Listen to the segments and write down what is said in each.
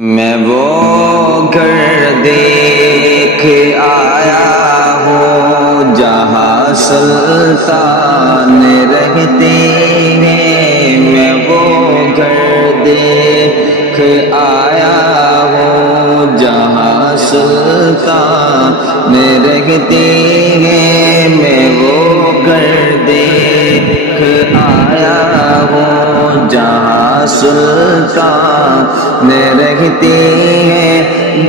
میں وہ گھر دیکھ آیا ہوں جہاں سلطان رہتے ہیں، میں وہ گھر دیکھ آیا ہوں جہاں سلطان رہتے ہیں، میں وہ گھر دیکھ آیا ہوں جہاں سلطان رہتے ہیں،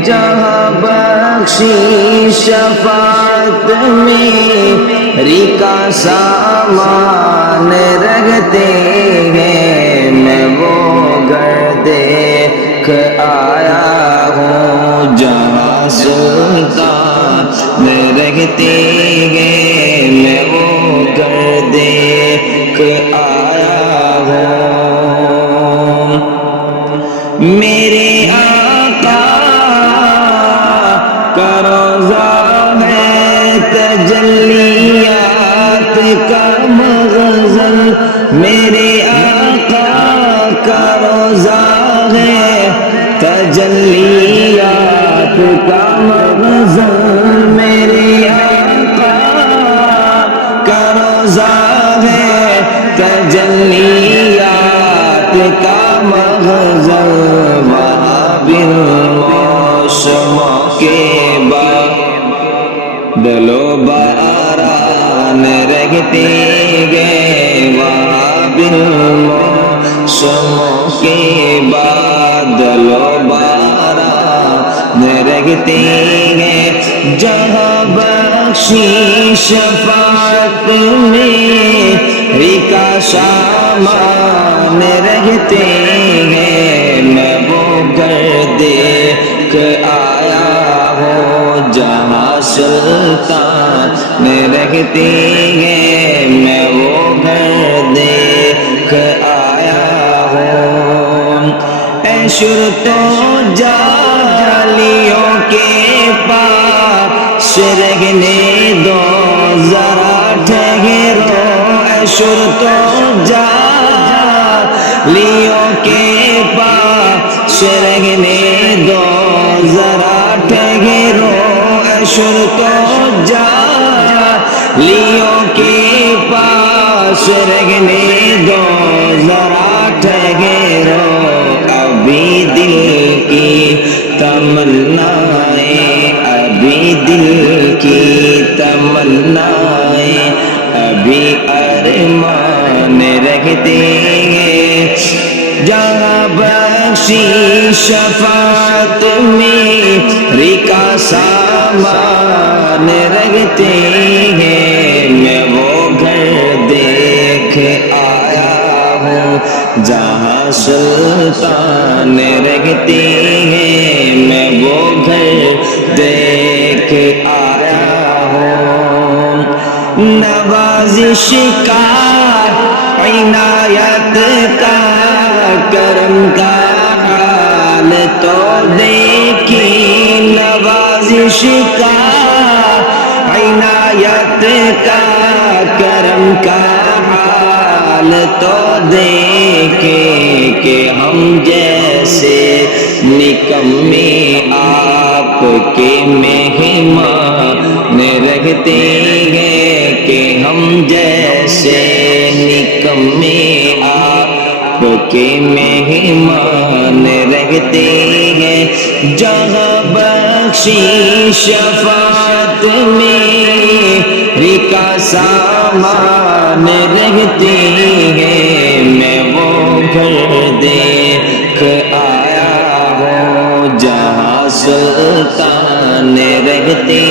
جہاں بخشی شفاعت میری کا سامان رہتے ہیں، میں وہ گھر دیکھ آیا ہوں جہاں سلطان رہتے ہیں، میں وہ گھر دیکھ آیا ہوں۔ میرے آقا کا روضہ ہے تجلیات کا مغزل، میرے آقا کا روضہ ہے تجلیات کا مغزل، میرے آقا کا روضہ ہے تجلیات کا مغزل، وہاں بالموسموں کے بادل و باران رہتے ہیں، وہاں بالموسموں کے بادل و باران رہتے ہیں، جہاں بخشی شفاعت میری کا سامان رہتے ہیں، میں وہ گھر دیکھ آیا ہوں جہاں سلطان رہتے ہیں، میں وہ گھر دیکھ آیا ہوں۔ اے شرطوں جالیوں کے پاس رہنے دو ذرا ٹھہرو، اے شرطوں جالیوں کے پاس رہنے دو ذرا ٹھہرو، اے شرطوں جالیوں کے پاس رہنے دو ذرا ٹھہرو، ابھی دل کی تمنائیں، ابھی دل کی تمنائیں، ابھی ارمان رہتے ہیں، جہاں بخشی شفاعت میری کا سامان رہتے ہیں، میں وہ گھر دیکھ آیا ہوں جہاں سلطان رہتے ہیں، میں وہ گھر دیکھ آیا ہوں۔ نوازش کا عنایت کا کرم کا حال تو دیکھی، نوازش کا عنایت کا کرم کا حال تو دیکھے، کہ ہم جیسے نکمے آپ کے مہمان رہتے ہیں، کہ ہم جیسے نکمے آپ کے مہمان رہتے ہیں، جہاں بخشی شفاعت میری کا سامان رہتے ہیں، میں وہ گھر دیکھ آیا ہوں جہاں سلطان رہتے